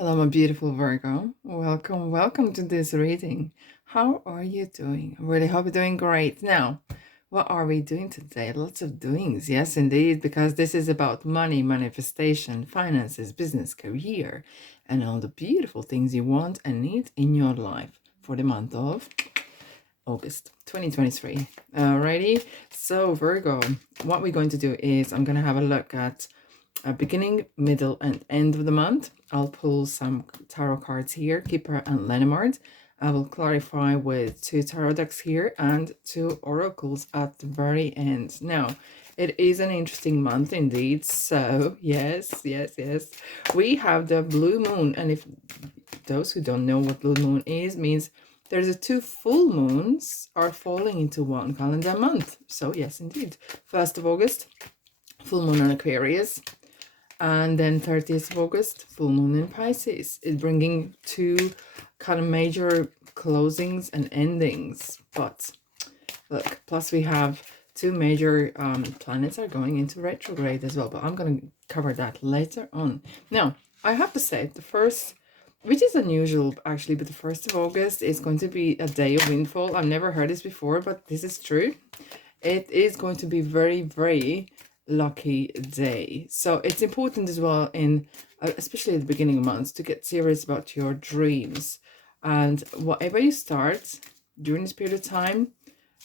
Hello, my beautiful Virgo. Welcome to this reading. How are you doing? I really hope you're doing great. Now, what are we doing today? Lots of doings, yes, indeed, because this is about money, manifestation, finances, business, career, and all the beautiful things you want and need in your life for the month of August 2023. Alrighty, so Virgo, what we're going to do is I'm going to have a look at beginning, middle, and end of the month. I'll pull some tarot cards here, Keeper and Lenormand. I will clarify with 2 tarot decks here and 2 oracles at the very end. Now, it is an interesting month indeed. So, yes. We have the blue moon. And if those who don't know what blue moon is, means there's a 2 full moons are falling into one calendar month. So, yes, indeed. 1st of August, full moon on Aquarius. And then 30th of August, full moon in Pisces. It's bringing 2 kind of major closings and endings. But look, plus we have 2 major planets are going into retrograde as well. But I'm going to cover that later on. Now, I have to say, the first, which is unusual actually, but the 1st of August is going to be a day of windfall. I've never heard this before, but this is true. It is going to be very, very lucky day. So it's important as well in especially at the beginning of months to get serious about your dreams, and whatever you start during this period of time,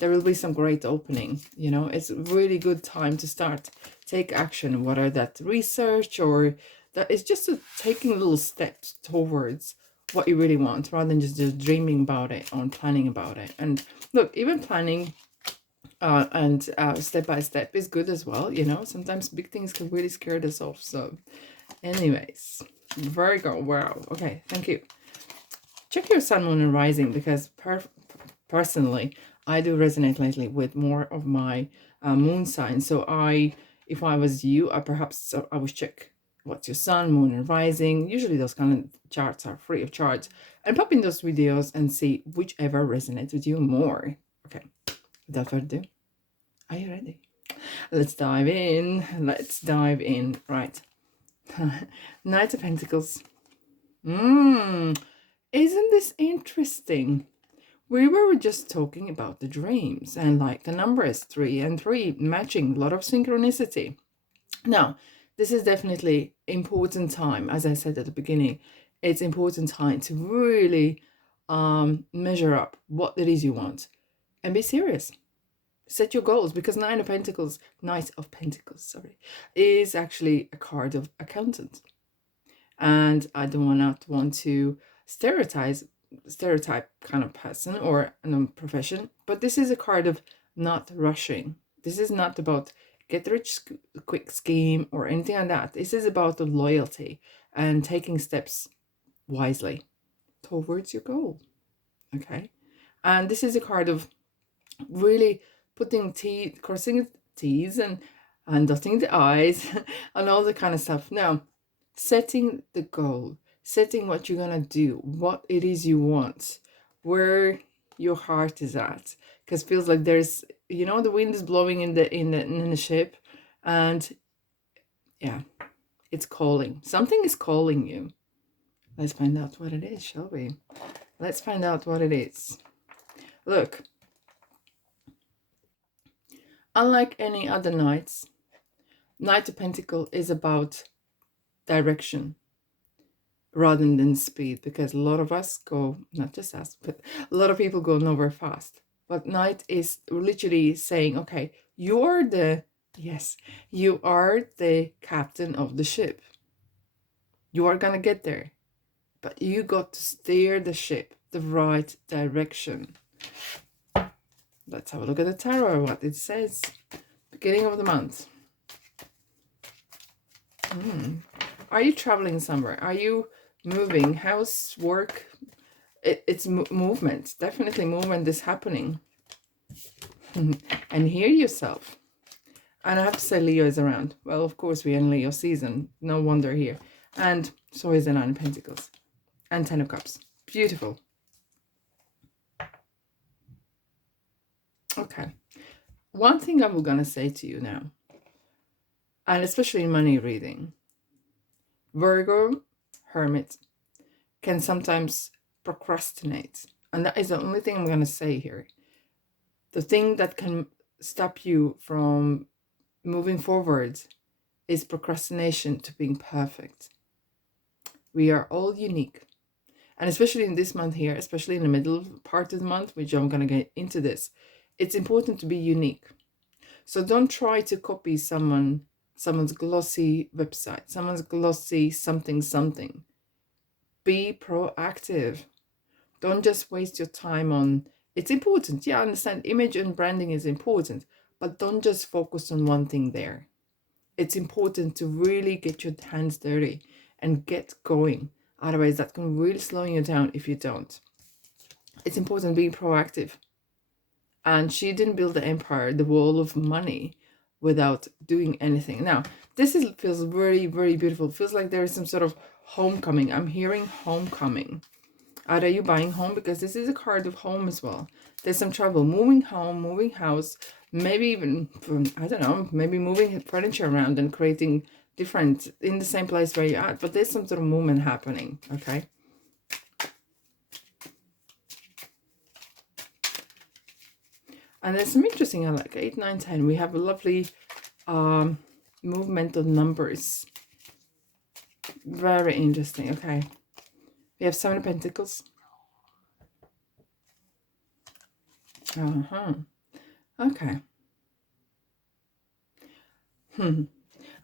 there will be some great opening. It's a really good time to start, take action, whether that research or that is just taking little steps towards what you really want, rather than just dreaming about it or planning about it. And look, even planning and step by step is good as well. Sometimes big things can really scare us off. So anyways, Virgo, wow. Okay, thank you. Check your sun, moon, and rising, because personally, I do resonate lately with more of my moon sign. So if I was you, I would check what's your sun, moon, and rising. Usually those kind of charts are free of charge. And pop in those videos and see whichever resonates with you more. Okay, without further ado, are you ready? Let's dive in. Right. Knight of Pentacles. Isn't this interesting? We were just talking about the dreams and like the numbers 3 and 3 matching, a lot of synchronicity. Now, this is definitely important time. As I said at the beginning, it's important time to really measure up what it is you want and be serious. Set your goals, because Knight of Pentacles, is actually a card of accountant. And I do not want to stereotype kind of person or profession, but this is a card of not rushing. This is not about get rich quick scheme or anything like that. This is about the loyalty and taking steps wisely towards your goal. Okay. And this is a card of really crossing T's and dotting the I's and all the kind of stuff. Now, setting the goal, setting what you're gonna do, what it is you want, where your heart is at, because it feels like there's the wind is blowing in the ship, and yeah, it's calling. Something is calling you. Let's find out what it is, shall we? Let's find out what it is. Look, unlike any other Knight of Pentacles is about direction rather than speed, because a lot of us go, not just us, but a lot of people go nowhere fast. But Knight is literally saying, okay, you are the captain of the ship. You are gonna get there, but you got to steer the ship the right direction. Let's have a look at the tarot, what it says. Beginning of the month. Are you traveling somewhere? Are you moving? How's work? It's movement. Definitely movement is happening. And hear yourself. And I have to say Leo is around. Well, of course, we're in Leo season. No wonder here. And so is the Nine of Pentacles. And 10 of Cups. Beautiful. Okay. One thing I'm going to say to you now, and especially in money reading, Virgo, Hermit, can sometimes procrastinate. And that is the only thing I'm going to say here. The thing that can stop you from moving forward is procrastination to being perfect. We are all unique. And especially in this month here, especially in the middle part of the month, which I'm going to get into this, it's important to be unique. So don't try to copy someone's glossy website, someone's glossy something. Be proactive. Don't just waste your time on, it's important. Yeah, I understand image and branding is important, but don't just focus on one thing there. It's important to really get your hands dirty and get going. Otherwise, that can really slow you down if you don't. It's important to be proactive. And she didn't build the empire, the wall of money, without doing anything. Now, feels very, very beautiful. It feels like there is some sort of homecoming. I'm hearing homecoming. Are you buying home? Because this is a card of home as well. There's some trouble moving home, moving house, maybe even, I don't know, maybe moving furniture around and creating different in the same place where you're at. But there's some sort of movement happening, okay? And there's some interesting, I like 8, 9, 10. We have a lovely movement of numbers. Very interesting, okay. We have 7 of Pentacles. Okay.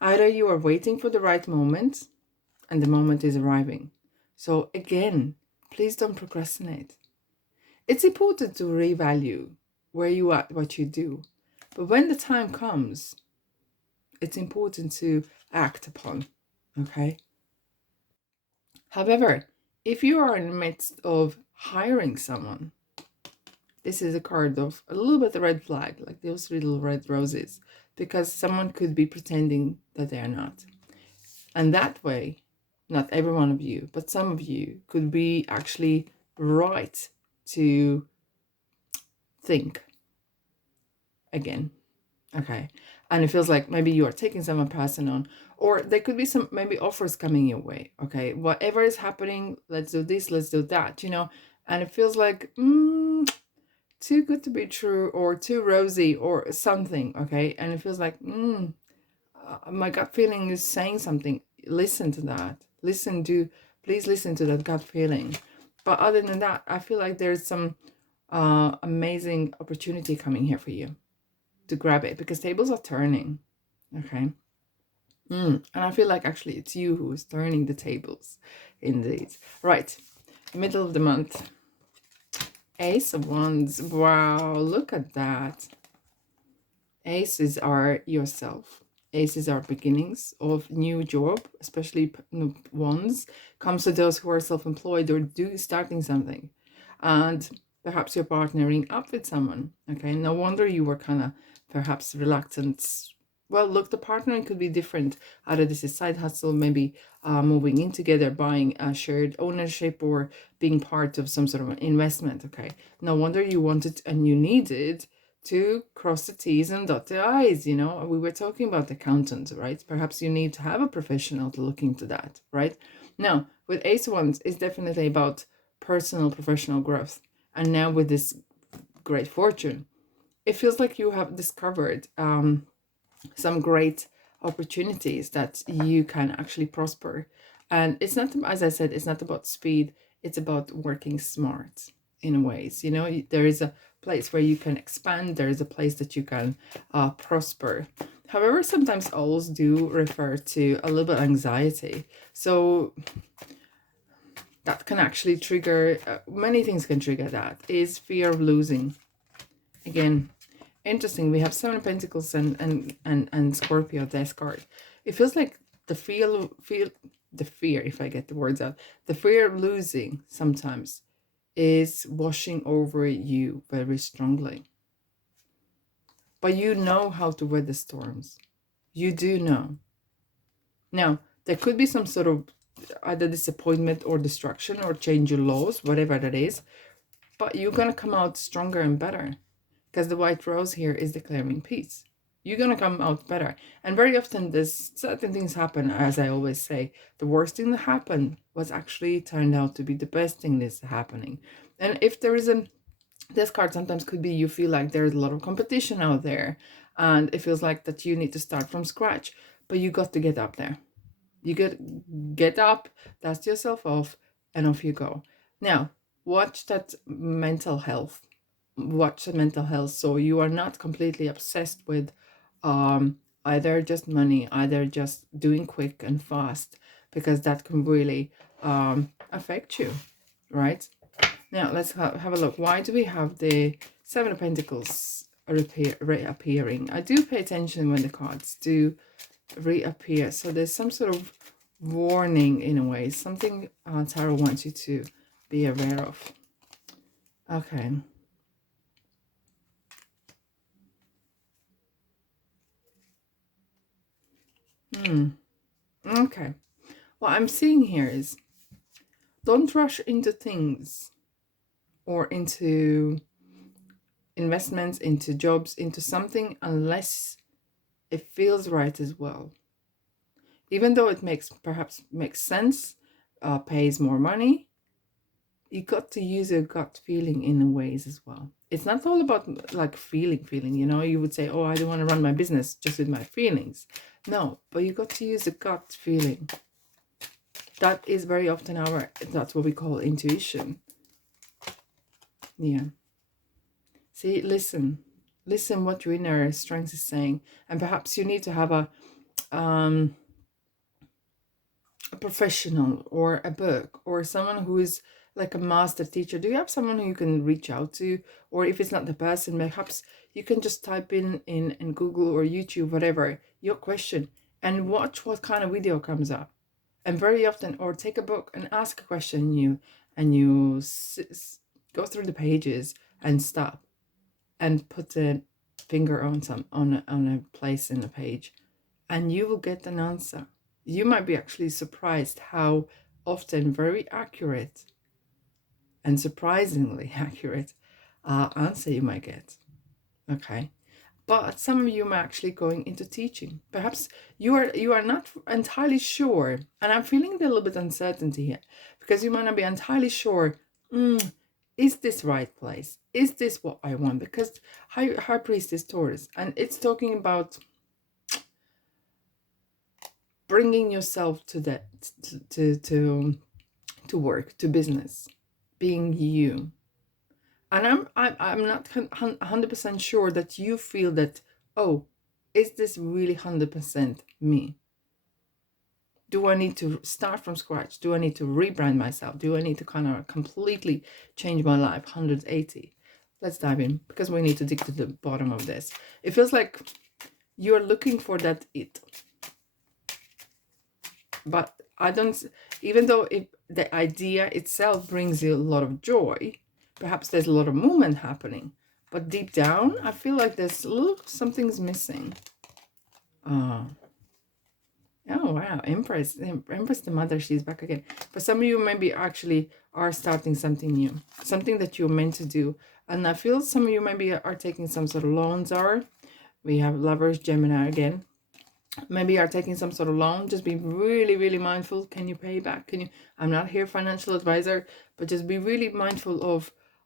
Either you are waiting for the right moment and the moment is arriving. So again, please don't procrastinate. It's important to revalue where you are, what you do. But when the time comes, it's important to act upon, okay? However, if you are in the midst of hiring someone, this is a card of a little bit of red flag, like those little red roses, because someone could be pretending that they are not. And that way, not every one of you, but some of you could be actually right to think again. Okay. And it feels like maybe you are taking someone passing on, or there could be some maybe offers coming your way. Okay. Whatever is happening, let's do this, let's do that, you know. And it feels like too good to be true, or too rosy, or something. Okay. And it feels like my gut feeling is saying something. Listen to that. Please listen to that gut feeling. But other than that, I feel like there's some amazing opportunity coming here for you to grab it, because tables are turning. Okay. And I feel like actually it's you who is turning the tables indeed. Right. Middle of the month. Ace of Wands. Wow, look at that. Aces are yourself. Aces are beginnings of new job, especially ones. Comes to those who are self-employed or starting something. And perhaps you're partnering up with someone. Okay, no wonder you were kind of perhaps reluctant. Well, look, the partnering could be different. Either this is side hustle, maybe moving in together, buying a shared ownership, or being part of some sort of an investment. Okay, no wonder you wanted and you needed to cross the T's and dot the I's. You know, we were talking about accountants, right? Perhaps you need to have a professional to look into that, right? Now, with Ace of Wands, it's definitely about personal, professional growth. And now with this great fortune, it feels like you have discovered some great opportunities that you can actually prosper. And it's not, as I said, it's not about speed. It's about working smart in ways. You know, there is a place where you can expand. There is a place that you can prosper. However, sometimes owls do refer to a little bit of anxiety. So that can actually trigger, many things can trigger that, is fear of losing. Again, interesting. We have 7 of Pentacles and Scorpio, death card. It feels like the fear, if I get the words out, the fear of losing sometimes is washing over you very strongly. But you know how to weather storms. You do know. Now, there could be some sort of either disappointment or destruction or change your laws, whatever that is. But you're going to come out stronger and better. Because the white rose here is declaring peace. You're going to come out better. And very often there's certain things happen, as I always say. The worst thing that happened what's actually turned out to be the best thing that's happening. And if there is a, this card sometimes could be you feel like there's a lot of competition out there, and it feels like that you need to start from scratch, but you got to get up there. You get up, dust yourself off, and off you go. Now, watch that mental health. Watch the mental health, so you are not completely obsessed with either just money, either just doing quick and fast, because that can really affect you, right? Now, let's have a look. Why do we have the Seven of Pentacles reappearing? I do pay attention when the cards do reappear. So there's some sort of warning in a way. Something Tarot wants you to be aware of. Okay. Okay. What I'm seeing here is don't rush into things or into investments, into jobs, into something unless it feels right as well. Even though it perhaps makes sense, pays more money, you got to use your gut feeling in ways as well. It's not all about like feeling, you know, you would say, oh, I don't want to run my business just with my feelings. No, but you got to use a gut feeling. That is very often that's what we call intuition. Yeah. See, listen what your inner strength is saying. And perhaps you need to have a professional or a book or someone who is like a master teacher. Do you have someone who you can reach out to? Or if it's not the person, perhaps you can just type in Google or YouTube, whatever, your question, and watch what kind of video comes up. And very often, or take a book and ask a question, and you go through the pages and stop and put the finger on a place in the page, and you will get an answer. You might be actually surprised how often very accurate and surprisingly accurate answer you might get. Okay. But some of you are actually going into teaching. Perhaps you are not entirely sure, and I'm feeling a little bit uncertainty here, because you might not be entirely sure, is this right place? Is this what I want? Because High Priest is Taurus, and it's talking about bringing yourself to that, to work, to business, being you. And I'm not 100% sure that you feel that, oh, is this really 100% me? Do I need to start from scratch? Do I need to rebrand myself? Do I need to kind of completely change my life 180? Let's dive in, because we need to dig to the bottom of this. It feels like you're looking for that it. But I don't, even though the idea itself brings you a lot of joy, perhaps there's a lot of movement happening, but deep down, I feel like there's something's missing. Oh wow, Empress the mother, she's back again. For some of you, maybe actually are starting something new, something that you're meant to do. And I feel some of you maybe are taking some sort of loans, or we have Lovers, Gemini again. Maybe are taking some sort of loan. Just be really, really mindful. Can you pay back? Can you? I'm not here financial advisor, but just be really mindful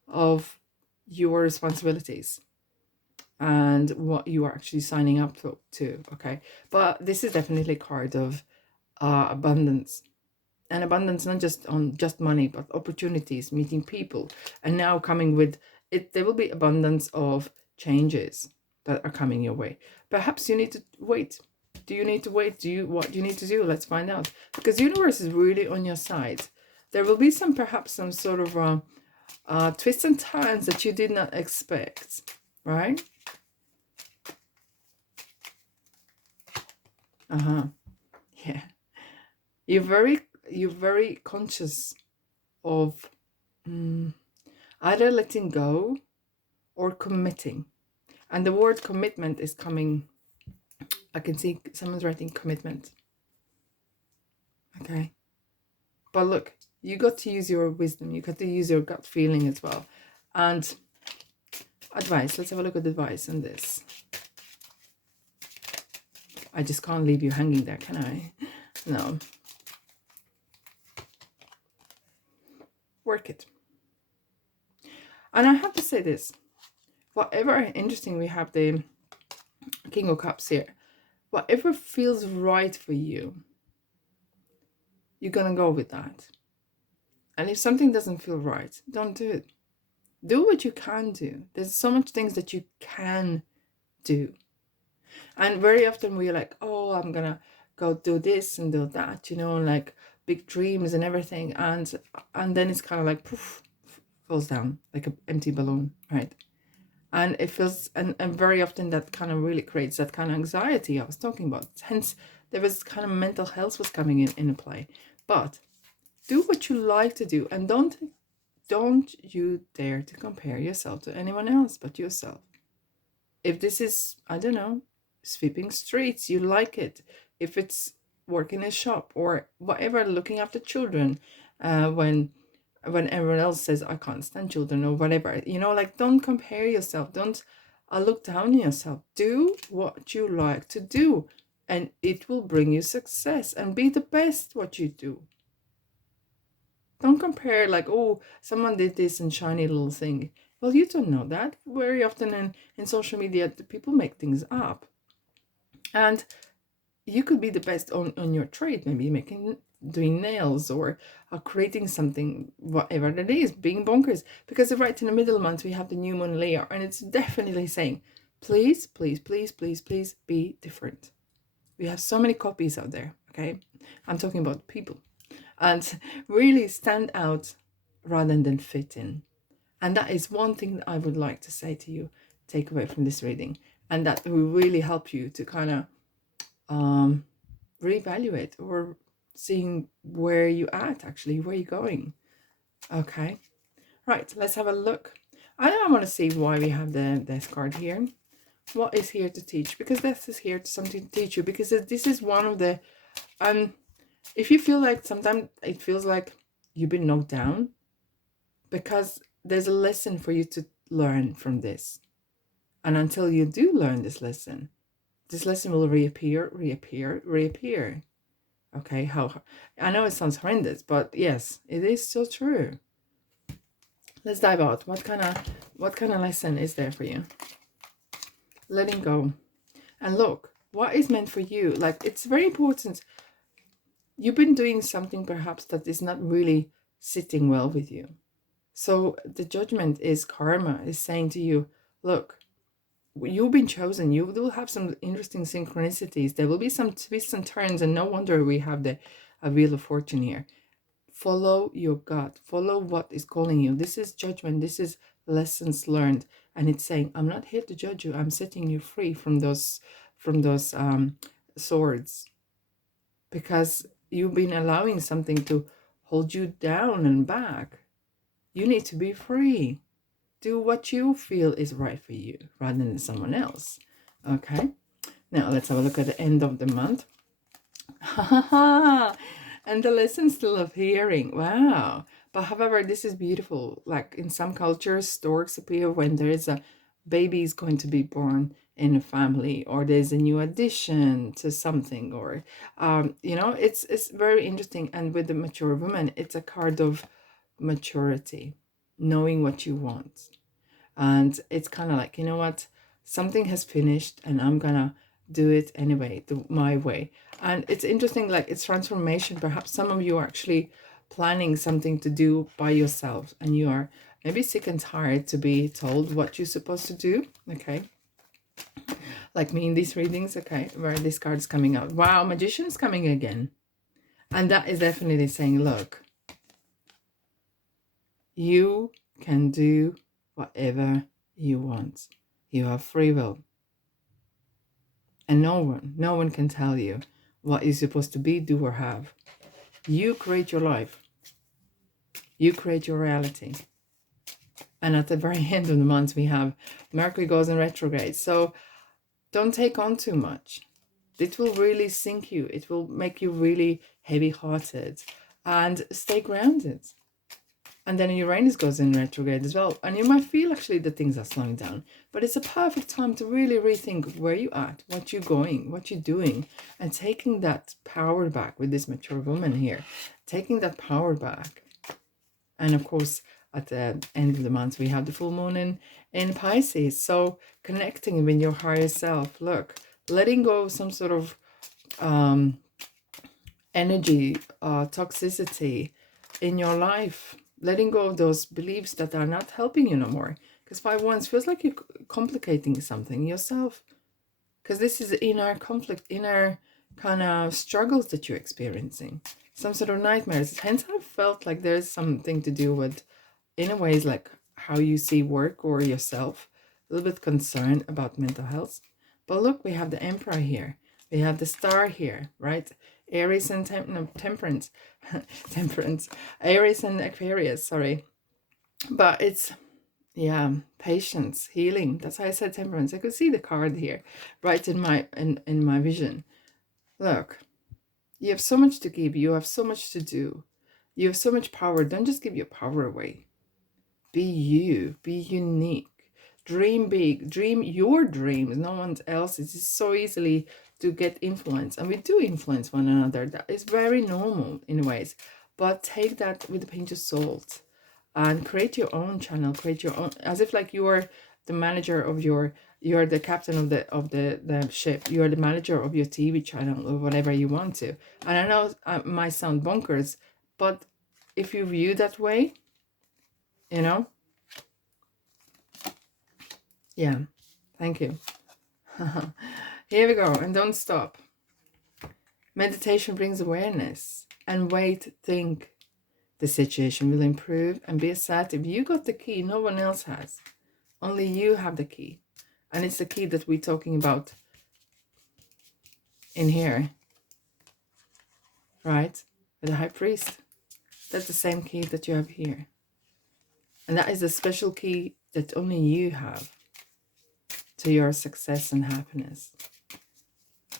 of your responsibilities and what you are actually signing up to. Okay, but this is definitely a card of abundance, and abundance not just on just money, but opportunities, meeting people, and now coming with it. There will be abundance of changes that are coming your way. Perhaps you need to wait. Do you need to wait? What do you need to do? Let's find out. Because the universe is really on your side. There will be perhaps some sort of twists and turns that you did not expect, right? Yeah. You're very conscious of either letting go or committing. And the word commitment is coming. I can see someone's writing commitment. Okay. But look, you got to use your wisdom. You got to use your gut feeling as well. And advice. Let's have a look at advice on this. I just can't leave you hanging there, can I? No. work it. And I have to say this, whatever, interesting, we have the King of Cups here. Whatever feels right for you, you're gonna go with that. And if something doesn't feel right, don't do it. Do what you can do. There's so much things that you can do. And very often we're like, oh, I'm gonna go do this and do that, you know, like big dreams and everything. And then it's kind of like poof, falls down like an empty balloon, right? And it feels, and very often that kind of really creates that kind of anxiety I was talking about. Hence, there was kind of mental health was coming in play. But do what you like to do, and don't you dare to compare yourself to anyone else but yourself. If this is, I don't know, sweeping streets, you like it. If it's working in a shop or whatever, looking after children, when everyone else says I can't stand children or whatever, you know, like, don't compare yourself. Don't look down on yourself. Do what you like to do, and it will bring you success, and be the best what you do. Don't compare like, oh, someone did this and shiny little thing. Well, you don't know that. Very often in social media, people make things up. And you could be the best on your trade, maybe doing nails or creating something, whatever that is, being bonkers. Because right in the middle of the month, we have the new moon layer, and it's definitely saying, please, please, please, please, please be different. We have so many copies out there, okay? I'm talking about people. And really stand out rather than fit in. And that is one thing that I would like to say to you, take away from this reading. And that will really help you to kind of reevaluate or seeing where you at, actually, where you're going. Okay. Right, let's have a look. I want to see why we have the death card here. What is here to teach? Because death is here to something to teach you. Because this is one of the... if you feel like sometimes it feels like you've been knocked down, because there's a lesson for you to learn from this. And until you do learn this lesson will reappear. Okay, how I know it sounds horrendous, but yes, it is still true. Let's dive out. What kind of lesson is there for you? Letting go. And look, what is meant for you? Like, it's very important. You've been doing something perhaps that is not really sitting well with you. So the judgment is karma, is saying to you, look, you've been chosen. You will have some interesting synchronicities. There will be some twists and turns, and no wonder we have a wheel of fortune here. Follow your gut. Follow what is calling you. This is judgment. This is lessons learned, and it's saying, I'm not here to judge you. I'm setting you free from those swords, because you've been allowing something to hold you down and back. You need to be free. Do what you feel is right for you rather than someone else. Okay. Now let's have a look at the end of the month. And the lesson still of hearing. Wow. But however, this is beautiful. Like, in some cultures, storks appear when there is a baby is going to be born in a family, or there's a new addition to something, or you know, it's very interesting. And with the mature woman, it's a card of maturity, knowing what you want. And it's kind of like, you know what, something has finished and I'm gonna do it anyway, my way. And it's interesting, like, it's transformation. Perhaps some of you are actually planning something to do by yourself, and you are maybe sick and tired to be told what you're supposed to do. Okay, like me in these readings. Okay, where this card is coming out. Wow, Magician is coming again. And that is definitely saying, look, you can do whatever you want. You have free will. And no one can tell you what you're supposed to be, do, or have. You create your life. You create your reality. And at the very end of the month, we have Mercury goes in retrograde. So don't take on too much. It will really sink you. It will make you really heavy-hearted. And stay grounded. And then Uranus goes in retrograde as well. And you might feel actually that things are slowing down. But it's a perfect time to really rethink where you're at, what you're going, what you're doing. And taking that power back with this mature woman here. Taking that power back. And of course, at the end of the month, we have the full moon in Pisces. So connecting with your higher self. Look, letting go of some sort of energy, toxicity in your life. Letting go of those beliefs that are not helping you no more. Because 5-1 feels like you're complicating something yourself. Because this is inner conflict, inner kind of struggles that you're experiencing. Some sort of nightmares. Hence, I felt like there's something to do with, in a ways, like how you see work or yourself. A little bit concerned about mental health. But look, we have the Emperor here. We have the Star here, right? Aries and Temperance. Temperance. Aries and Aquarius, sorry. But it's, yeah, patience, healing. That's why I said Temperance. I could see the card here, right in my vision. Look, you have so much to give. You have so much to do. You have so much power. Don't just give your power away. Be you. Be unique. Dream big. Dream your dreams. No one else's. It's so easily to get influence. And we do influence one another. That is very normal in ways. But take that with a pinch of salt. And create your own channel. Create your own. As if like you are the manager of your... You're the captain of the ship. You're the manager of your TV channel or whatever you want to. And I know it might sound bonkers, but if you view that way, you know, yeah, thank you. Here we go, and don't stop. Meditation brings awareness. And wait, think. The situation will improve, and be assertive. You got the key, no one else has. Only you have the key. And it's the key that we're talking about in here, right? With the High Priest. That's the same key that you have here. And that is a special key that only you have to your success and happiness.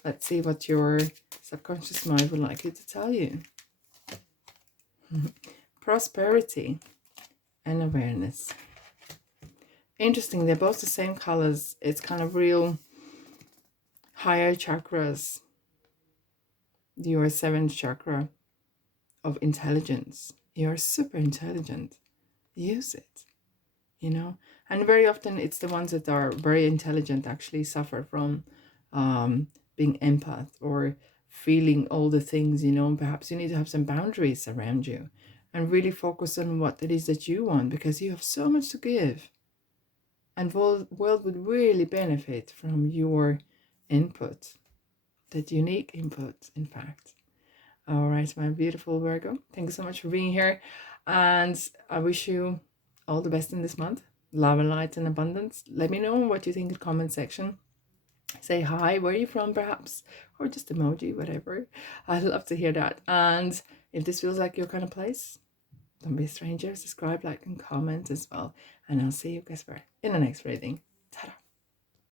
Let's see what your subconscious mind would like you to tell you. Prosperity and awareness. Interesting, they're both the same colors. It's kind of real higher chakras. Your 7th chakra of intelligence. You're super intelligent. Use it, you know. And very often it's the ones that are very intelligent actually suffer from being empath or feeling all the things, you know. Perhaps you need to have some boundaries around you and really focus on what it is that you want, because you have so much to give. And the world would really benefit from your input, that unique input, in fact. All right, my beautiful Virgo, thank you so much for being here. And I wish you all the best in this month. Love and light and abundance. Let me know what you think in the comment section. Say hi, where are you from perhaps? Or just emoji, whatever. I'd love to hear that. And if this feels like your kind of place, don't be a stranger. Subscribe, like, and comment as well. And I'll see you guys in the next reading. Ta-da!